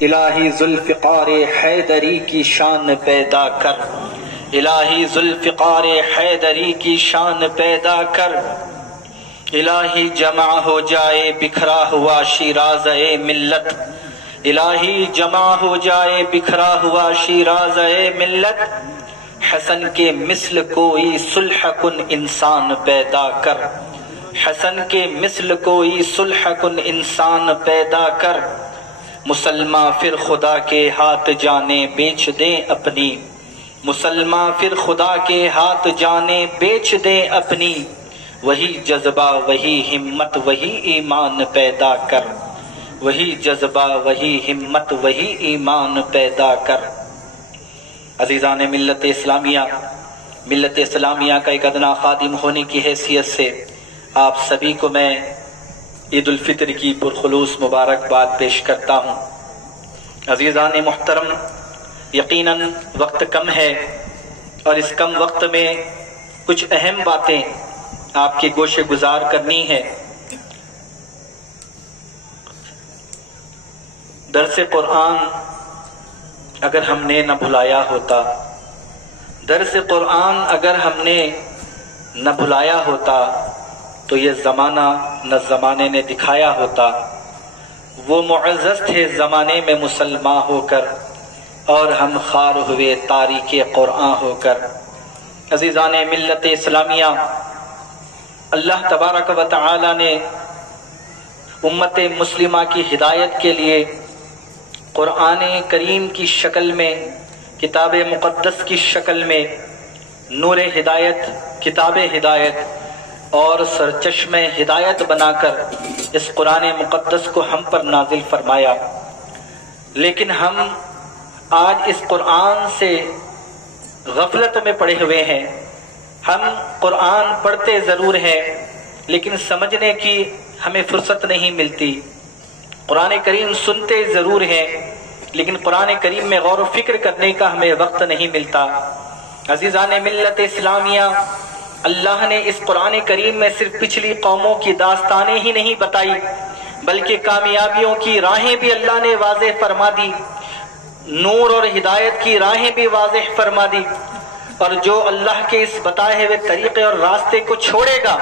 الہی ذوالفقار حیدری کی شان پیدا کر، الہی ذوالفقار حیدری کی شان پیدا کر، الہی جمع ہو جائے بکھرا ہوا شیراز اے ملت، الہی جمع ہو جائے بکھرا ہوا شیراز اے ملت، حسن کے مثل کوئی صلح کن انسان پیدا کر، حسن کے مثل کوئی صلح کن انسان پیدا کر، مسلمان پھر خدا کے ہاتھ جانے بیچ دیں اپنی، مسلمان پھر خدا کے ہاتھ جانے بیچ دیں اپنی، وہی جذبہ وہی ہمت وہی ایمان پیدا کر، وہی جذبہ وہی ہمت وہی ایمان پیدا کر۔ عزیزان ملت اسلامیہ، ملت اسلامیہ کا ایک ادنا خادم ہونے کی حیثیت سے آپ سبھی کو میں عید الفطر کی پرخلوص مبارکباد پیش کرتا ہوں۔ عزیزان محترم، یقیناً وقت کم ہے اور اس کم وقت میں کچھ اہم باتیں آپ کی گوش گزار کرنی ہے۔ درس قرآن اگر ہم نے نہ بھلایا ہوتا، درس قرآن اگر ہم نے نہ بھلایا ہوتا تو یہ زمانہ نہ زمانے نے دکھایا ہوتا، وہ معزز تھے زمانے میں مسلمان ہو کر اور ہم خار ہوئے تاریک قرآن ہو کر۔ عزیزان ملت اسلامیہ، اللہ تبارک و تعالی نے امت مسلمہ کی ہدایت کے لیے قرآن کریم کی شکل میں، کتاب مقدس کی شکل میں نور ہدایت، کتاب ہدایت اور سرچشمہ ہدایت بنا کر اس قرآن مقدس کو ہم پر نازل فرمایا، لیکن ہم آج اس قرآن سے غفلت میں پڑے ہوئے ہیں۔ ہم قرآن پڑھتے ضرور ہیں لیکن سمجھنے کی ہمیں فرصت نہیں ملتی، قرآن کریم سنتے ضرور ہیں لیکن قرآن کریم میں غور و فکر کرنے کا ہمیں وقت نہیں ملتا۔ عزیزان ملت اسلامیہ، اللہ نے اس قرآن کریم میں صرف پچھلی قوموں کی داستانیں ہی نہیں بتائی بلکہ کامیابیوں کی راہیں بھی اللہ نے واضح فرما دی، نور اور ہدایت کی راہیں بھی واضح فرما دی، اور جو اللہ کے اس بتائے ہوئے طریقے اور راستے کو چھوڑے گا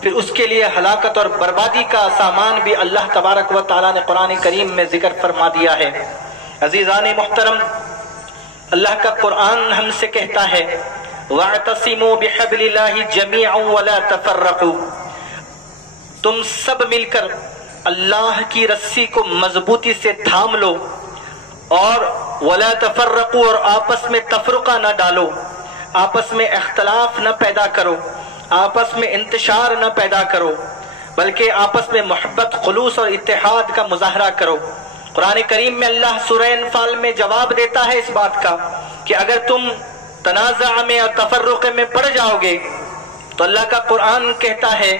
پھر اس کے لیے ہلاکت اور بربادی کا سامان بھی اللہ تبارک و تعالیٰ نے قرآن کریم میں ذکر فرما دیا ہے۔ عزیزان محترم، اللہ کا قرآن ہم سے کہتا ہے وَاعْتَصِمُوا بِحَبْلِ اللَّهِ جَمِيعًا وَلَا تَفَرَّقُوا، تم سب مل کر اللہ کی رسی کو مضبوطی سے تھام لو اور وَلَا تَفَرَّقُوا، اور آپس میں تفرقہ نہ ڈالو، آپس میں اختلاف نہ پیدا کرو، آپس میں انتشار نہ پیدا کرو، بلکہ آپس میں محبت، خلوص اور اتحاد کا مظاہرہ کرو۔ قرآن کریم میں اللہ سورہ انفال میں جواب دیتا ہے اس بات کا کہ اگر تم تنازع میں اور تفرق میں پڑ جاؤ گے تو اللہ کا قرآن کہتا ہے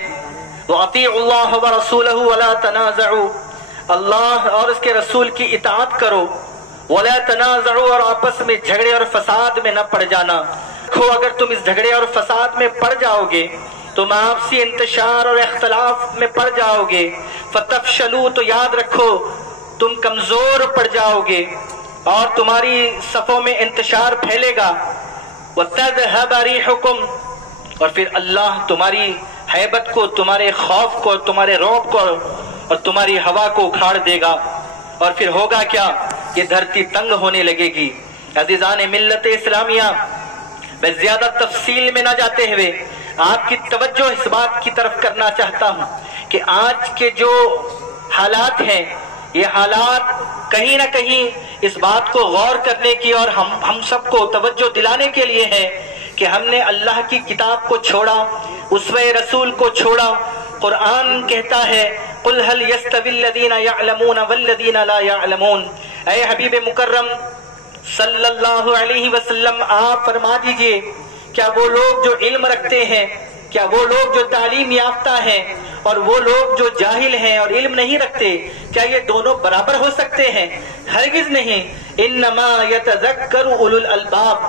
وَأَطِيعُوا اللَّهَ وَرَسُولَهُ وَلَا تَنَازَعُوا، اللہ اور اس کے رسول کی اطاعت کرو، وَلَا تَنَازَعُوا، اور آپس میں جھگڑے اور فساد میں نہ پڑ جانا۔ اگر تم اس جھگڑے اور فساد میں پڑ جاؤ گے تم آپسی انتشار اور اختلاف میں پڑ جاؤ گے، فَتَفْشَلُوا، تو یاد رکھو تم کمزور پڑ جاؤ گے اور تمہاری صفوں میں انتشار پھیلے گا، وَتَذْهَبَ رِيحُكُمْ، اور پھر اللہ تمہاری ہیبت کو، تمہارے خوف کو، تمہارے رعب کو اور تمہاری ہوا کو اکھاڑ دے گا، اور پھر ہوگا کیا؟ یہ دھرتی تنگ ہونے لگے گی۔ عزیزان ملت اسلامیہ، میں زیادہ تفصیل میں نہ جاتے ہوئے آپ کی توجہ اس بات کی طرف کرنا چاہتا ہوں کہ آج کے جو حالات ہیں یہ حالات کہیں نہ کہیں اس بات کو غور کرنے کی اور ہم سب کو توجہ دلانے کے لیے ہے کہ ہم نے اللہ کی کتاب کو چھوڑا، اسوہ رسول کو چھوڑا۔ قرآن کہتا ہے قُلْ هَلْ يَسْتَوِي الَّذِينَ يَعْلَمُونَ وَالَّذِينَ لَا يَعْلَمُونَ، اے حبیب مکرم صلی اللہ علیہ وسلم آپ فرما دیجئے کیا وہ لوگ جو علم رکھتے ہیں، کیا وہ لوگ جو تعلیم یافتہ ہیں اور وہ لوگ جو جاہل ہیں اور علم نہیں رکھتے، کیا یہ دونوں برابر ہو سکتے ہیں؟ ہرگز نہیں۔ انما یتذکر اولو الالباب،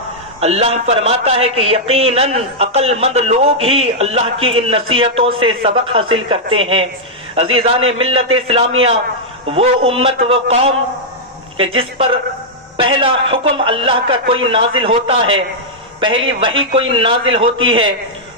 اللہ فرماتا ہے کہ یقیناً عقل مند لوگ ہی اللہ کی ان نصیحتوں سے سبق حاصل کرتے ہیں۔ عزیزان ملت اسلامیہ، وہ امت، وہ قوم کہ جس پر پہلا حکم اللہ کا کوئی نازل ہوتا ہے، پہلی وحی کوئی نازل ہوتی ہے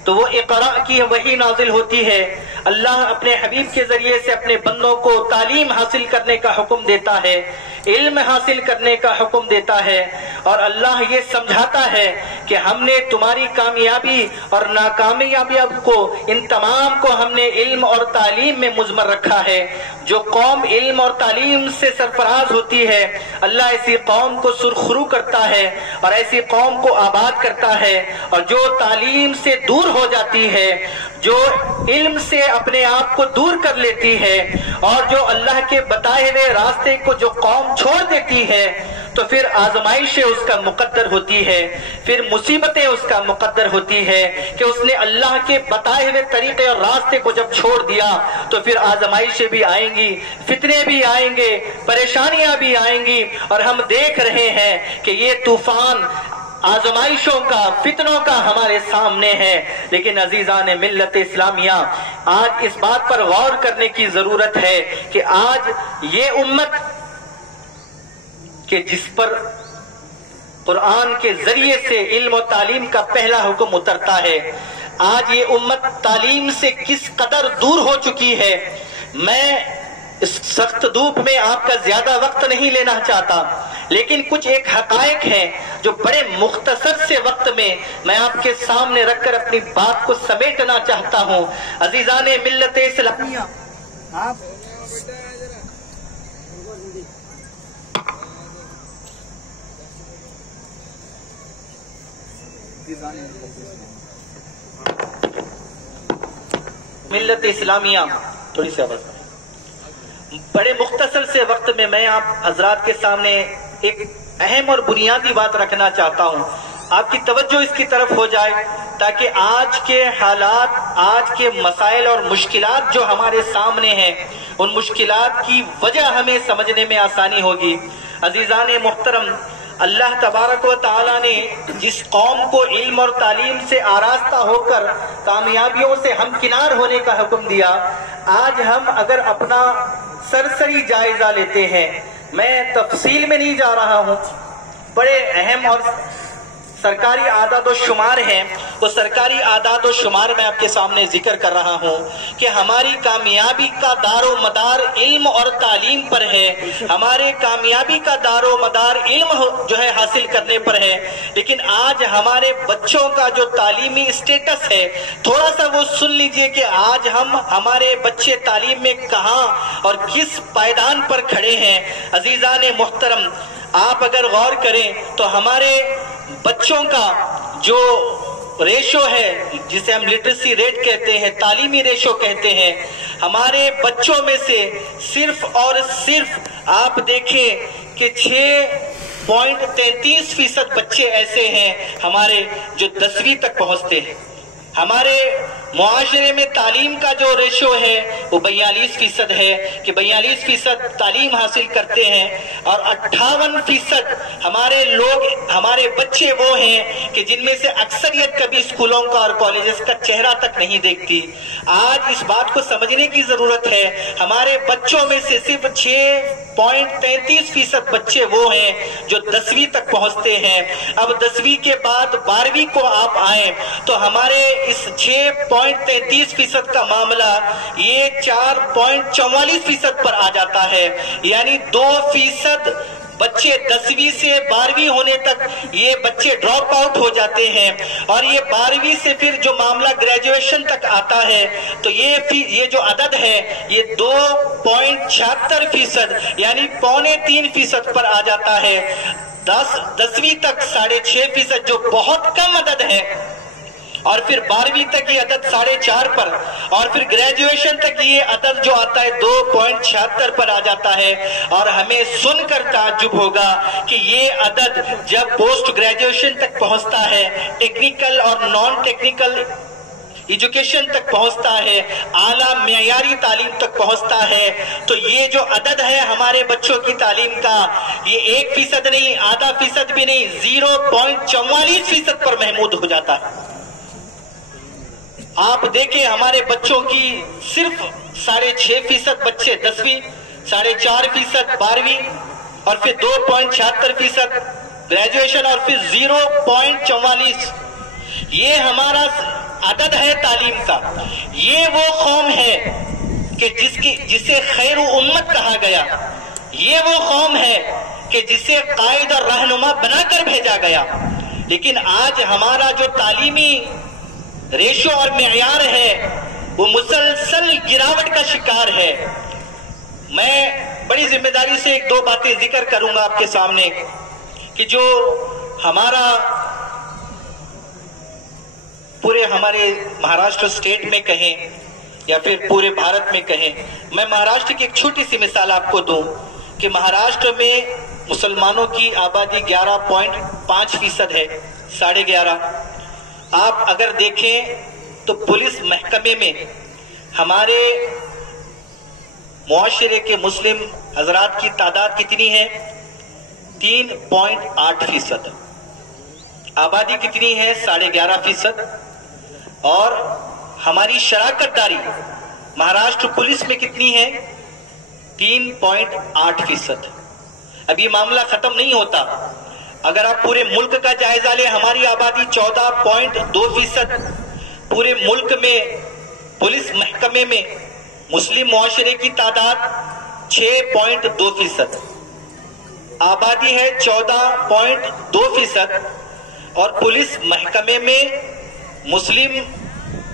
تو وہ اقرا کی وحی نازل ہوتی ہے۔ اللہ اپنے حبیب کے ذریعے سے اپنے بندوں کو تعلیم حاصل کرنے کا حکم دیتا ہے، علم حاصل کرنے کا حکم دیتا ہے، اور اللہ یہ سمجھاتا ہے کہ ہم نے تمہاری کامیابی اور ناکامیابی کو، ان تمام کو ہم نے علم اور تعلیم میں مضمر رکھا ہے۔ جو قوم علم اور تعلیم سے سرفراز ہوتی ہے، اللہ ایسی قوم کو سرخرو کرتا ہے اور ایسی قوم کو آباد کرتا ہے، اور جو تعلیم سے دور ہو جاتی ہے، جو علم سے اپنے آپ کو دور کر لیتی ہے، اور جو اللہ کے بتائے ہوئے راستے کو جو قوم چھوڑ دیتی ہے، تو پھر آزمائشیں اس کا مقدر ہوتی ہے، پھر مصیبتیں اس کا مقدر ہوتی ہے کہ اس نے اللہ کے بتائے ہوئے طریقے اور راستے کو جب چھوڑ دیا تو پھر آزمائشیں بھی آئیں گی، فتنے بھی آئیں گے، پریشانیاں بھی آئیں گی، اور ہم دیکھ رہے ہیں کہ یہ طوفان آزمائشوں کا، فتنوں کا ہمارے سامنے ہے۔ لیکن عزیزان ملت اسلامیہ، آج اس بات پر غور کرنے کی ضرورت ہے کہ آج یہ امت کہ جس پر قرآن کے ذریعے سے علم و تعلیم کا پہلا حکم اترتا ہے، آج یہ امت تعلیم سے کس قدر دور ہو چکی ہے۔ میں اس سخت دھوپ میں آپ کا زیادہ وقت نہیں لینا چاہتا، لیکن کچھ ایک حقائق ہیں جو بڑے مختصر سے وقت میں آپ کے سامنے رکھ کر اپنی بات کو سمیٹنا چاہتا ہوں۔ عزیزان ملت اسلامیہ، ملت اسلامیہ، تھوڑی سی آواز، بڑے مختصر سے وقت میں آپ حضرات کے سامنے ایک اہم اور بنیادی بات رکھنا چاہتا ہوں۔ آپ کی توجہ اس کی طرف ہو جائے تاکہ آج کے حالات، آج کے مسائل اور مشکلات جو ہمارے سامنے ہیں، ان مشکلات کی وجہ ہمیں سمجھنے میں آسانی ہوگی۔ عزیزان محترم، اللہ تبارک و تعالیٰ نے جس قوم کو علم اور تعلیم سے آراستہ ہو کر کامیابیوں سے ہمکنار ہونے کا حکم دیا، آج ہم اگر اپنا سرسری جائزہ لیتے ہیں، میں تفصیل میں نہیں جا رہا ہوں، بڑے اہم اور سرکاری اعداد و شمار ہیں، وہ سرکاری اعداد و شمار میں آپ کے سامنے ذکر کر رہا ہوں کہ ہماری کامیابی کا دار و مدار علم اور تعلیم پر ہے، ہمارے کامیابی کا دار و مدار علم جو ہے حاصل کرنے پر ہے۔ لیکن آج ہمارے بچوں کا جو تعلیمی اسٹیٹس ہے، تھوڑا سا وہ سن لیجئے کہ آج ہمارے بچے تعلیم میں کہاں اور کس پائیدان پر کھڑے ہیں۔ عزیزان محترم، آپ اگر غور کریں تو ہمارے بچوں کا جو ریشو ہے، جسے ہم لٹریسی ریٹ کہتے ہیں، تعلیمی ریشو کہتے ہیں، ہمارے بچوں میں سے صرف اور صرف آپ دیکھیں کہ 6.33% بچے ایسے ہیں ہمارے جو 10ویں تک پہنچتے ہیں۔ ہمارے معاشرے میں تعلیم کا جو ریشو ہے وہ 42% ہے کہ 42% تعلیم حاصل کرتے ہیں، اور 58% ہمارے بچے وہ ہیں کہ جن میں سے اکثریت کبھی اسکولوں کا اور کالجز کا چہرہ تک نہیں دیکھتی۔ آج اس بات کو سمجھنے کی ضرورت ہے، ہمارے بچوں میں سے صرف 6.33% بچے وہ ہیں جو 10ویں تک پہنچتے ہیں۔ اب 10ویں کے بعد 12ویں کو آپ آئیں تو ہمارے اس 6.33% کا معاملہ یہ 4.44% پر آ جاتا ہے، یعنی 2% بچے 10ویں سے 12ویں ہونے تک یہ بچے ڈراپ آؤٹ ہو جاتے ہیں، اور یہ 12ویں سے پھر جو معاملہ گریجویشن تک آتا ہے تو یہ جو عدد ہے یہ 2.76% یعنی 3.25% پر آ جاتا ہے۔ 10ویں تک 6.5% جو بہت کم عدد ہے، اور پھر 12ویں تک یہ عدد 4.5 پر، اور پھر گریجویشن تک یہ عدد جو آتا ہے 2.76 پر آ جاتا ہے۔ اور ہمیں سن کر تعجب ہوگا کہ یہ عدد جب پوسٹ گریجویشن تک پہنچتا ہے، ٹیکنیکل اور نان ٹیکنیکل ایجوکیشن تک پہنچتا ہے، اعلیٰ معیاری تعلیم تک پہنچتا ہے، تو یہ جو عدد ہے ہمارے بچوں کی تعلیم کا، یہ 1% نہیں، آدھا فیصد بھی نہیں، 0.44% پر محمود ہو جاتا ہے۔ آپ دیکھیں ہمارے بچوں کی صرف 6.5% بچے 10ویں، 4.5% 12ویں، اور پھر 2.76%، گریجویشن اور پھر 0.44۔ یہ ہمارا عدد ہے تعلیم کا۔ یہ وہ قوم ہے کہ جسے خیر امت کہا گیا، یہ وہ قوم ہے کہ جسے قائد اور رہنما بنا کر بھیجا گیا، لیکن آج ہمارا جو تعلیمی ریشو اور معیار ہے وہ مسلسل گراوٹ کا شکار ہے۔ میں بڑی ذمہ داری سے ایک دو باتیں ذکر کروں گا آپ کے سامنے کہ جو ہمارا پورے ہمارے مہاراشٹر سٹیٹ میں کہیں یا پھر پورے بھارت میں کہیں، میں مہاراشٹر کی ایک چھوٹی سی مثال آپ کو دوں کہ مہاراشٹر میں مسلمانوں کی آبادی 11.5% ہے، 11.5۔ آپ اگر دیکھیں تو پولیس محکمے میں ہمارے معاشرے کے مسلم حضرات کی تعداد کتنی ہے؟ 3.8%۔ آبادی کتنی ہے؟ 11.5%۔ اور ہماری شراکت داری مہاراشٹر پولیس میں کتنی ہے؟ 3.8%۔ اب یہ معاملہ ختم نہیں ہوتا۔ اگر آپ پورے ملک کا جائزہ لیں، ہماری آبادی 14.2%۔ پورے ملک میں پولیس محکمے میں مسلم معاشرے کی تعداد 6.2%۔ آبادی ہے 14.2%، اور پولیس محکمے میں مسلم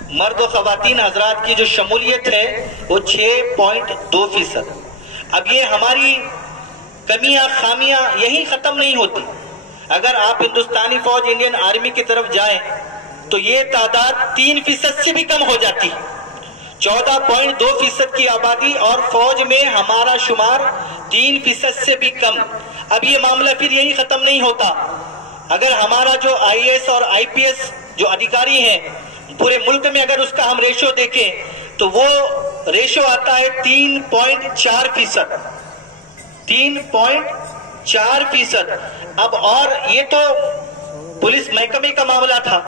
مرد و خواتین حضرات کی جو شمولیت ہے وہ 6.2%۔ اب یہ ہماری کمیاں خامیاں یہی ختم نہیں ہوتی۔ اگر آپ ہندوستانی فوج انڈین آرمی کی طرف جائیں تو یہ تعداد 3% سے بھی کم ہو جاتی۔ 14.2% کی آبادی اور فوج میں ہمارا شمار 3% سے بھی کم۔ اب یہ معاملہ پھر یہی ختم نہیں ہوتا۔ اگر ہمارا جو IAS اور IPS جو ادھیکاری ہیں پورے ملک میں، اگر اس کا ہم ریشو دیکھیں تو وہ ریشو آتا ہے 3.4%۔ 3.4%۔ اب اور یہ تو پولیس محکمے کا معاملہ تھا۔